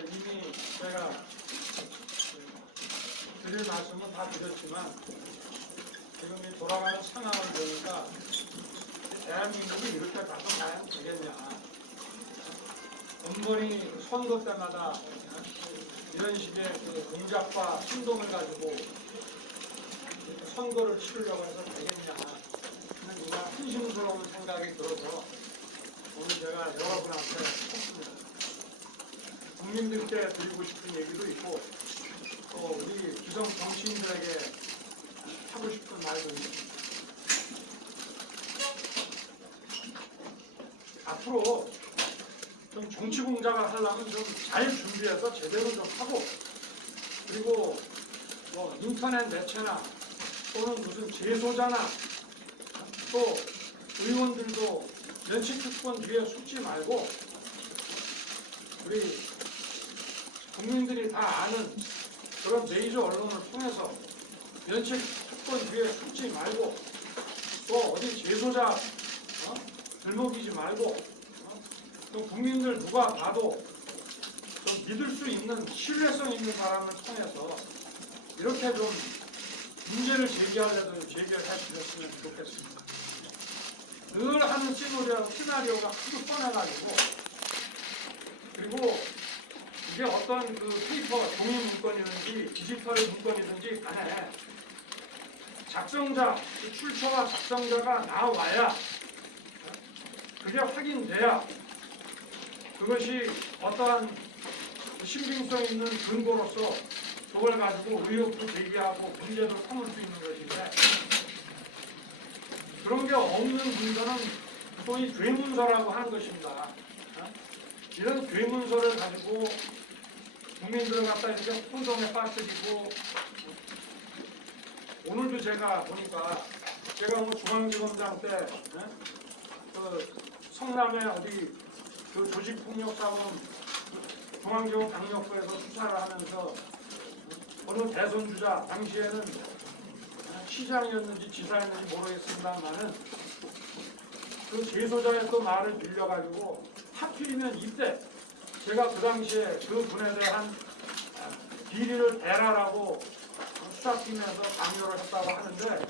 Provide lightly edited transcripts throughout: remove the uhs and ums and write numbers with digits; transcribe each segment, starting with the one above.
이미 제가 드릴 말씀은 다 드렸지만 지금 이 돌아가는 상황을 보니까 대한민국이 이렇게 가서 과연 되겠냐. 은근히 선거 때마다 이런 식의 그 공작과 신동을 가지고 선거를 치르려고 해서 되겠냐 하는 정말 한심스러운 생각이 들어서 오늘 제가 여러분한테 했습니다. 국민들께 드리고 싶은 얘기도 있고 또 우리 기성 정치인들에게 하고 싶은 말도 있습니다. 앞으로 좀 정치 공작을 하려면 좀 잘 준비해서 제대로 좀 하고, 그리고 뭐 인터넷 매체나 또는 무슨 재소자나 또 의원들도 연식 특권 뒤에 숨지 말고 우리 국민들이 다 아는 그런 메이저 언론을 통해서 연식 특권 뒤에 숨지 말고 또 어디 재소자 들먹이지 말고 또 국민들 누가 봐도 좀 믿을 수 있는 신뢰성 있는 사람을 통해서 이렇게 좀 문제를 제기하려든 제기를 해주셨으면 좋겠습니다. 늘 하는 시나리오가 하도 뻔해가지고, 그리고 이게 어떤 그 페이퍼 종이 문건이든지 디지털 문건이든지 간에 작성자, 출처와 작성자가 나와야 그게 확인돼야 그것이 어떠한 신빙성 있는 근거로서 그걸 가지고 의혹도 제기하고 문제도 삼을 수 있는 것인데, 그런 게 없는 문서는 소위 괴문서라고 하는 것입니다. 이런 괴문서를 가지고 국민들을 갖다 이렇게 혼동에 빠뜨리고, 오늘도 제가 보니까 제가 뭐 중앙지검장 때 그 성남의 어디 그 조직폭력사건 중앙지검 강력부에서 수사를 하면서 어느 대선 주자, 당시에는 시장이었는지 지사였는지 모르겠습니다만은 그 재소자의 또 말을 빌려가지고 하필이면 이때 제가 그 당시에 그 분에 대한 비리를 대라라고 수사팀에서 강요를 했다고 하는데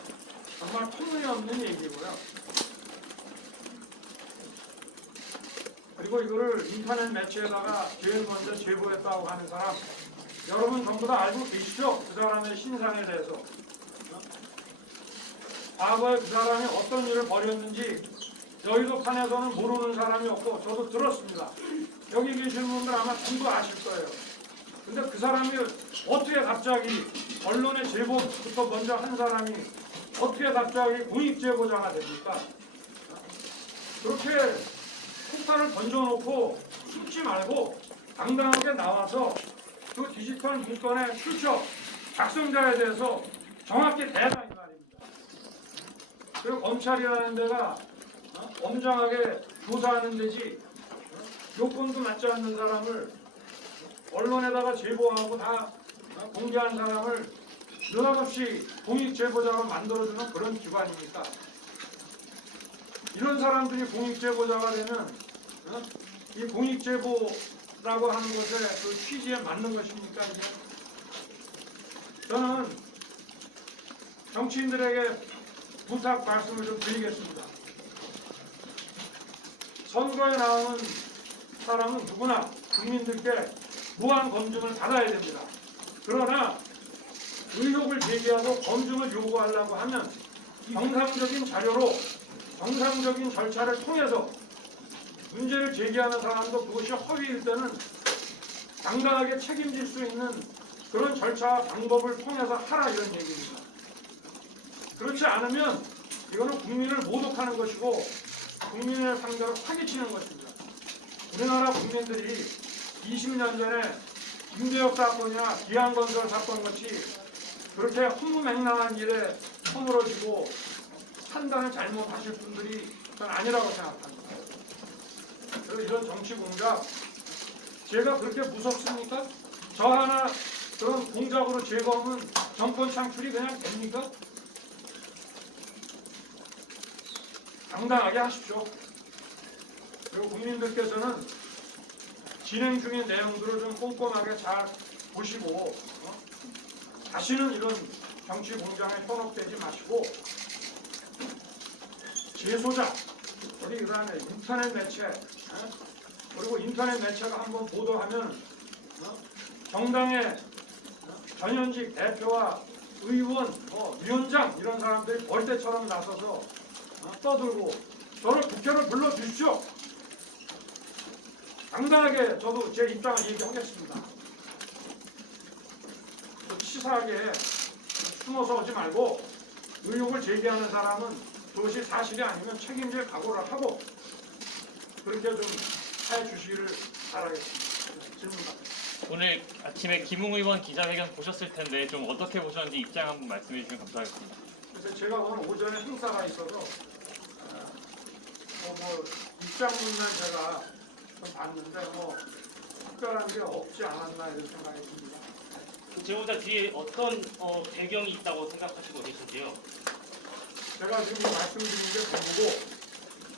정말 터무니없는 얘기고요. 그리고 이거를 인터넷 매체에다가 제일 먼저 제보했다고 하는 사람, 여러분 전부 다 알고 계시죠? 그 사람의 신상에 대해서. 과거에 그 사람이 어떤 일을 벌였는지 여의도 판에서는 모르는 사람이 없고 저도 들었습니다. 여기 계시는 분들 아마 전부 아실 거예요. 근데 그 사람이 어떻게 갑자기 언론의 제보부터 먼저 한 사람이 어떻게 갑자기 공익제보자가 됩니까? 그렇게 폭탄을 던져놓고 숨지 말고 당당하게 나와서 그 디지털 문건의 출처, 작성자에 대해서 정확히 대라 이 말입니다. 그리고 검찰이라는 데가 엄정하게 조사하는 데지 요건도 맞지 않는 사람을 언론에다가 제보하고 다 공개한 사람을 느닷없이 공익제보자로 만들어주는 그런 기관입니까? 이런 사람들이 공익제보자가 되면 이 공익제보라고 하는 것에 그 취지에 맞는 것입니까? 이게? 저는 정치인들에게 부탁 말씀을 좀 드리겠습니다. 선거에 나오는 사람은 누구나 국민들께 무한 검증을 받아야 됩니다. 그러나 의혹을 제기하고 검증을 요구하려고 하면 정상적인 자료로 정상적인 절차를 통해서 문제를 제기하는 사람도 그것이 허위일 때는 당당하게 책임질 수 있는 그런 절차와 방법을 통해서 하라 이런 얘기입니다. 그렇지 않으면 이거는 국민을 모독하는 것이고 국민을 상대로 사기치는 것입니다. 우리나라 국민들이 20년 전에 김대엽 사건이나 기안건설 사건 같이 그렇게 허무맹랑한 일에 허물어지고 판단을 잘못하실 분들이 전 아니라고 생각합니다. 그래서 이런 정치 공작, 제가 그렇게 무섭습니까? 저 하나 그런 공작으로 제거하면 정권 창출이 그냥 됩니까? 당당하게 하십시오. 그리고 국민들께서는 진행 중인 내용들을 좀 꼼꼼하게 잘 보시고 다시는 이런 정치 공장에 현혹되지 마시고 재소자 우리 그다음에 인터넷 매체 그리고 인터넷 매체가 한번 보도하면 정당의 전현직 대표와 의원, 위원장 이런 사람들이 벌떼처럼 나서서 떠들고 저를 국회로 불러주십시오. 당당하게 저도 제 입장을 얘기하겠습니다. 치사하게 숨어서 오지 말고 의혹을 제기하는 사람은 그것이 사실이 아니면 책임질 각오를 하고 그렇게 좀 해주시기를 바라겠습니다. 질문입니다. 오늘 아침에 김웅 의원 기자회견 보셨을 텐데 좀 어떻게 보셨는지 입장 한번 말씀해 주시면 감사하겠습니다. 그래서 제가 오늘 오전에 행사가 있어서 입장문만 제가 좀 봤는데 특별한 게 없지 않았나 이런 생각이 듭니다. 제보자 뒤에 어떤 배경이 있다고 생각하시고 계신지요? 제가 지금 말씀드린 게 그거고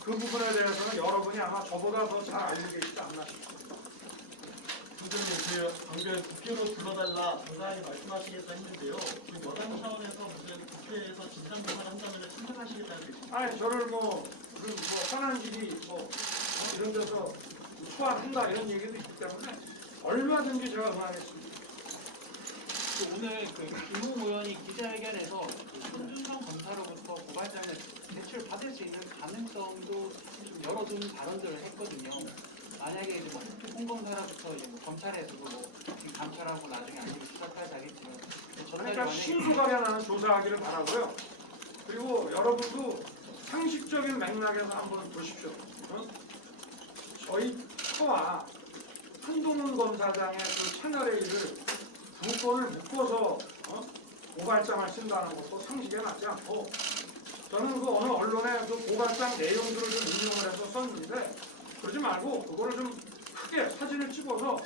그 부분에 대해서는 여러분이 아마 저보다 더 잘 알고 계시지 않나 싶습니다. 선생님, 방금 국회로 불러달라 당당하게 말씀하시겠다 했는데요. 지금 여당 차원에서 무슨 국회에서 진상조사를 한다면 참석하시겠다는 뜻입니다. 아니 저를 현안질이 이런 데서 소환한다 이런 얘기도 있기 때문에 얼마든지 제가 응하겠습니다. 오늘 김웅 의원이 기자회견에서 손준성 검사로부터 고발장을 제출받을 수 있는 가능성도 좀 열어두는 발언들을 했거든요. 만약에 홍 검사로부터 검찰에서도 지금 감찰하고 나중에 아니면 수사까지 하겠지만 그러니까 신속하게 나는 조사하기를 바라고요. 그리고 여러분도 상식적인 맥락에서 한번 보십시오. 저희 처와 한동훈 검사장의 그 채널A를 두 건을 묶어서 고발장을 쓴다는 것도 상식에 맞지 않고 저는 그 어느 언론의 그 고발장 내용들을 좀 인용을 해서 썼는데 그러지 말고 그거를 좀 크게 사진을 찍어서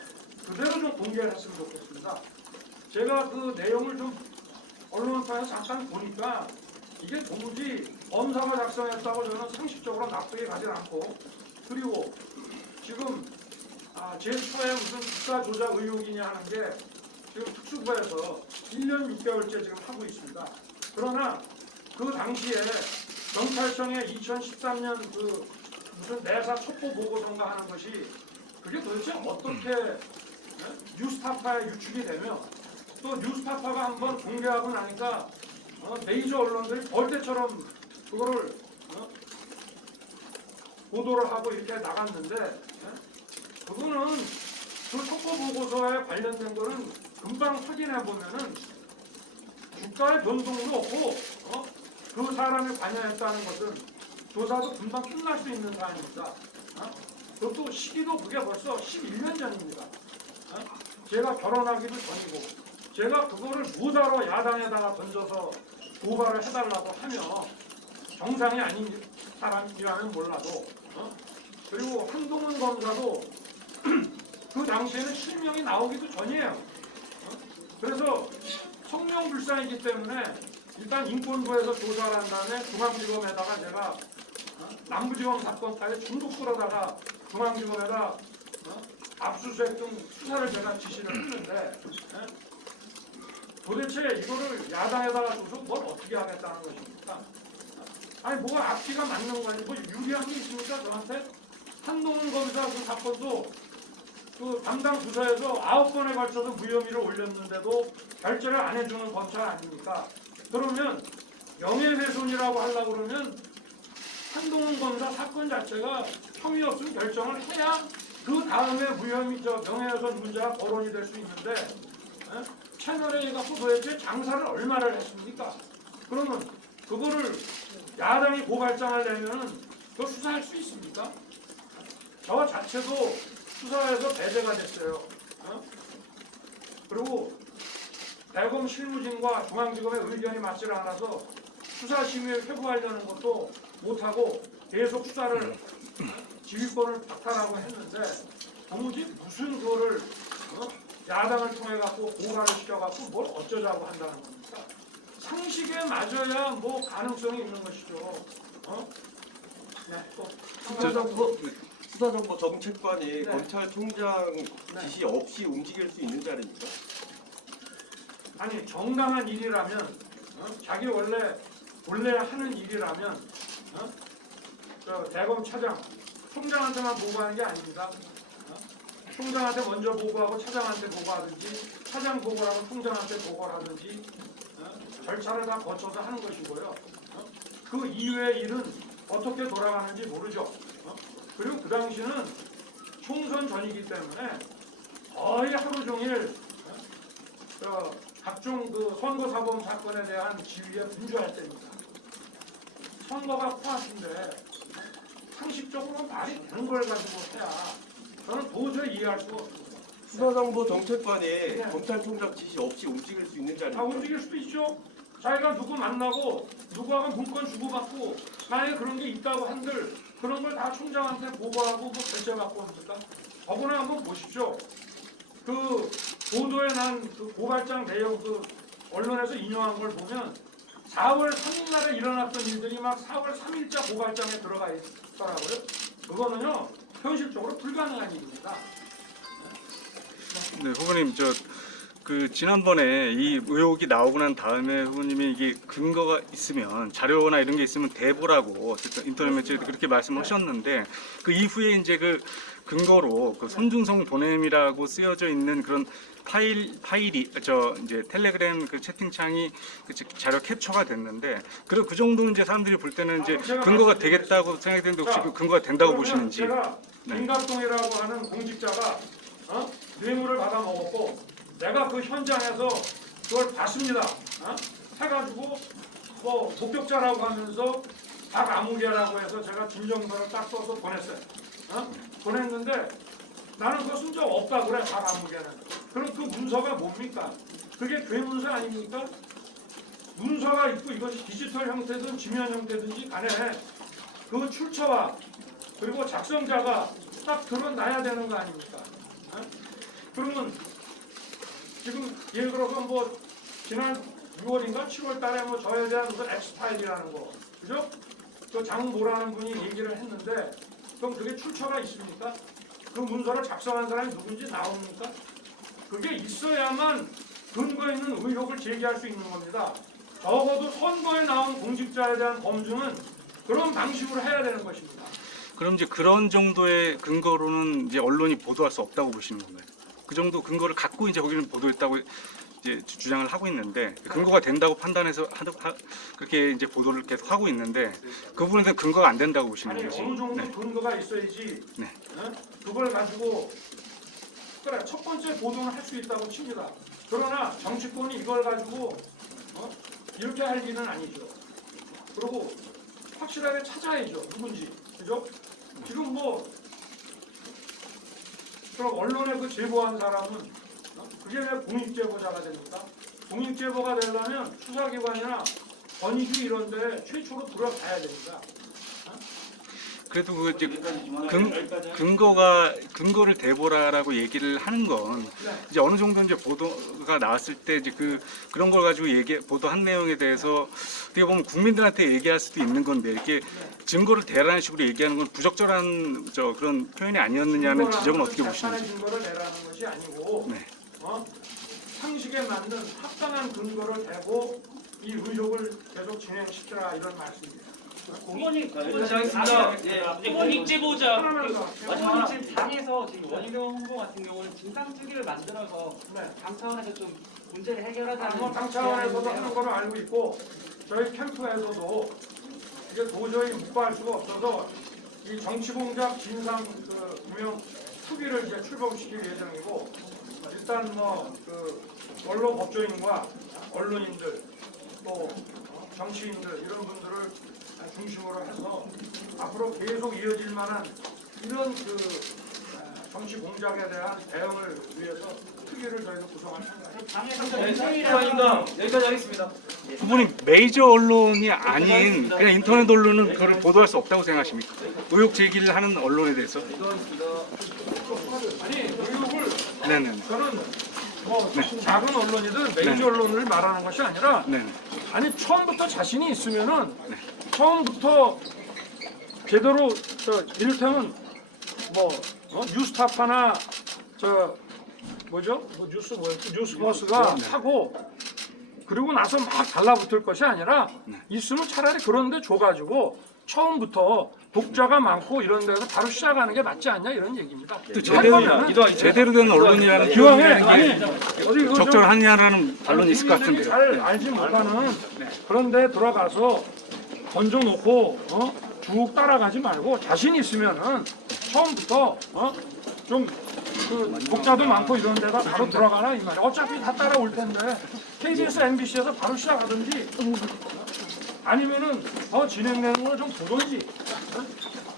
그대로 좀 공개를 했으면 좋겠습니다. 제가 그 내용을 좀 언론사에서 잠깐 보니까 이게 도무지 검사가 작성했다고 저는 상식적으로 납득이 가지 않고 그리고 지금 제 처에 무슨 주가 조작 의혹이냐 하는 게 지금 특수부에서 1년 6개월째 지금 하고 있습니다. 그러나 그 당시에 경찰청의 2013년 그 무슨 내사 첩보 보고서인가 하는 것이 그게 도대체 어떻게 뉴스타파에 유출이 되며 또 뉴스타파가 한번 공개하고 나니까 메이저 언론들이 벌떼처럼 그거를 보도를 하고 이렇게 나갔는데 그거는 그 첩보 보고서에 관련된 거는 금방 확인해 보면은 주가의 변동도 없고 그 사람이 관여했다는 것은 조사도 금방 끝날 수 있는 사안입니다. 그것도 시기도 그게 벌써 11년 전입니다. 제가 결혼하기도 전이고 제가 그거를 무다로 야당에다가 던져서 고발을 해달라고 하며 정상이 아닌 사람이라면 몰라도 그리고 한동훈 검사도 그 당시에는 실명이 나오기도 전이에요. 그래서 성명불상이기 때문에 일단 인권부에서 조사를 한 다음에 중앙지검에다가 제가 남부지검 사건까지 중국 끌어다가 중앙지검에다 압수수색 등 수사를 제가 지시를 했는데 도대체 이거를 야당에다가 줘서 뭘 어떻게 하겠다는 것입니까? 아니 뭐가 앞뒤가 맞는 거 아니고 뭐 유리한 게 있습니까 저한테? 한동훈 검사 그 사건도 그 담당 부서에서 9번에 걸쳐서 무혐의를 올렸는데도 결재를 안 해주는 검찰 아닙니까? 그러면 명예훼손이라고 하려고 그러면 한동훈 검사 사건 자체가 혐의 없음 결정을 해야 그 다음에 무혐의 명예훼손 문제가 거론이 될 수 있는데 채널A가 도대체 장사를 얼마를 했습니까? 그러면 그거를 야당이 고발장을 내면은 그걸 수사할 수 있습니까? 저 자체도 수사에서 배제가 됐어요. 그리고 대검 실무진과 중앙지검의 의견이 맞지 않아서 수사심의를 회부하려는 것도 못하고 계속 수사를 지휘권을 박탈하고 했는데 도무지 무슨 그거를 야당을 통해 갖고 고발을 시켜갖고 뭘 어쩌자고 한다는 겁니까? 상식에 맞아야 뭐 가능성이 있는 것이죠. 네, 또 수사정보 정책관이 네. 검찰총장 지시 없이 움직일 수 있는 자리입니까? 아니 정당한 일이라면 자기 원래 하는 일이라면 저 대검 차장 총장한테만 보고하는 게 아닙니다. 총장한테 먼저 보고하고 차장한테 보고하든지 차장 보고하고 총장한테 보고를 하든지 절차를 다 거쳐서 하는 것이고요. 그 이외의 일은 어떻게 돌아가는지 모르죠. 그리고 그 당시는 총선 전이기 때문에 거의 하루 종일 각종 그 선거 사범 사건에 대한 지휘에 분주할 때입니다. 선거가 코앞인데 상식적으로 말이 되는 걸 가지고 해야 저는 도저히 이해할 수가 없습니다. 수사정보 정책관이 검찰총장 지시 없이 움직일 수 있는 다 자리입니까? 움직일 수도 있죠. 자기가 누구 만나고 누구하고 문건 주고받고 만약에 그런 게 있다고 한들 그런 걸 다 총장한테 보고하고 뭐 결제 갖고 옵니까? 저번에 한번 보십시오. 그 보도에 난 그 고발장 내용 그 언론에서 인용한 걸 보면 4월 3일 날에 일어났던 일들이 막 4월 3일자 고발장에 들어가 있더라고요. 그거는요 현실적으로 불가능한 일입니다. 네, 후보님 그 지난번에 이 의혹이 나오고 난 다음에 후보님이 이게 근거가 있으면 자료나 이런 게 있으면 대보라고 인터넷 매체에도 그렇게 말씀하셨는데 그 이후에 이제 그 근거로 그 손준성 보냄이라고 쓰여져 있는 그런 파일이 이제 텔레그램 그 채팅창이 그 자료 캡처가 됐는데 그 정도는 이제 사람들이 볼 때는 이제 근거가 되겠다고 생각이 드는데 혹시 그 근거가 된다고 보시는지. 제가 네. 김갑동이라고 하는 공직자가 뇌물을 받아 먹었고 내가 그 현장에서 그걸 봤습니다. 해가지고 뭐 목격자라고 하면서 박아무개라고 해서 제가 진정서를 딱 써서 보냈어요. 보냈는데 나는 그거 쓴 적 없다 그래 박아무개는. 그럼 그 문서가 뭡니까? 그게 괴문서 아닙니까? 문서가 있고 이것이 디지털 형태든 지면 형태든지 간에 그 출처와 그리고 작성자가 딱 드러나야 되는 거 아닙니까? 그러면 지금 예를 들어서 뭐 지난 6월인가 7월 달에 뭐 저에 대한 무슨 엑스파일이라는 거 그죠? 그 장모라는 분이 얘기를 했는데 그럼 그게 출처가 있습니까? 그 문서를 작성한 사람이 누군지 나옵니까? 그게 있어야만 근거 있는 의혹을 제기할 수 있는 겁니다. 적어도 선거에 나온 공직자에 대한 검증은 그런 방식으로 해야 되는 것입니다. 그럼 이제 그런 정도의 근거로는 이제 언론이 보도할 수 없다고 보시는 건가요? 그 정도 근거를 갖고 이제 거기는 보도했다고 이제 주장을 하고 있는데 근거가 된다고 판단해서 그렇게 이제 보도를 계속 하고 있는데 그 부분에 대한 근거가 안 된다고 보시는 아니 건지. 어느 정도 네. 근거가 있어야지 네. 그걸 가지고 그래 첫 번째 보도는 할 수 있다고 칩니다. 그러나 정치권이 이걸 가지고 이렇게 할 일은 아니죠. 그리고 확실하게 찾아야죠 누군지 그죠? 지금 뭐 그럼 언론에 그 제보한 사람은 그게 왜 공익제보자가 됩니까? 공익제보가 되려면 수사기관이나 권익위 이런 데 최초로 들어가야 됩니다. 그래도 그 이제 근거를 대보라라고 얘기를 하는 건 이제 어느 정도 이제 보도가 나왔을 때 이제 그런 걸 가지고 보도한 내용에 대해서 어떻게 보면 국민들한테 얘기할 수도 있는 건데 이렇게 증거를 대라는 식으로 얘기하는 건 부적절한 그런 표현이 아니었느냐는 지적은 어떻게 보시는지. 증거를 내라는 것이 아니고 네. 상식에 맞는 합당한 근거를 대고 이 의혹을 계속 진행시켜라 이런 말씀입니다. 후보님, 하겠습니다. 이제 공익제보자 하나만 더. 원희룡 지금 당에서 지금 원희룡 후보 같은 경우는 진상특위를 만들어서 네. 당 차원에서 좀 문제를 해결하자는 당 차원에서도 하는 걸로 알고 있고 저희 캠프에서도 이게 도저히 묵과할 수가 없어서 이 정치공작 진상 그 구명 특위를 이제 출범시킬 예정이고 일단 뭐 그 언론 법조인과 언론인들 또 정치인들 이런 분들을 중심으로 해서 앞으로 계속 이어질 만한 이런 그 정치 공작에 대한 대응을 위해서 특위를 저희가 구성할 생각입니다. 여기까지 하겠습니다. 후보님 메이저 언론이 아닌 그냥 인터넷 언론은 그걸 보도할 수 없다고 생각하십니까? 의혹 제기를 하는 언론에 대해서? 아니 의혹을 네네. 저는 뭐 작은 언론이든 메이저 언론을 말하는 것이 아니라 네. 아니 처음부터 자신이 있으면은 처음부터 제대로 이를테면 뉴스타파나 저 뭐죠? 뉴스버스가 타고 그리고 나서 막 달라붙을 것이 아니라 있으면 차라리 그런데 줘가지고 처음부터 독자가 많고 이런 데서 바로 시작하는 게 낫지 않냐 이런 얘기입니다. 또 제대로 된 언론이라는 기왕에 표현이 어디 이거 좀 적절하냐라는 반론이 있을 것 같은데요. 잘 알지 못하는 그런데 들어가서 던져놓고 쭉 따라가지 말고 자신 있으면은 처음부터 좀그 독자도 많고 이런 데다 바로 들어가라 이 말이야. 어차피 다 따라올 텐데 KBS, MBC에서 바로 시작하든지 아니면은 더 진행되는 걸 좀 보든지.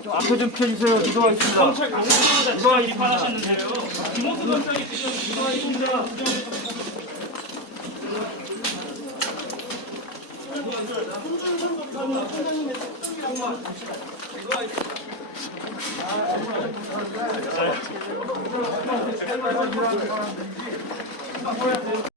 앞에 좀 펴주세요. 기도하겠습니다. 검찰 강수보다 비판하셨는데요. 김호수 검찰이 지금 기소했습니다.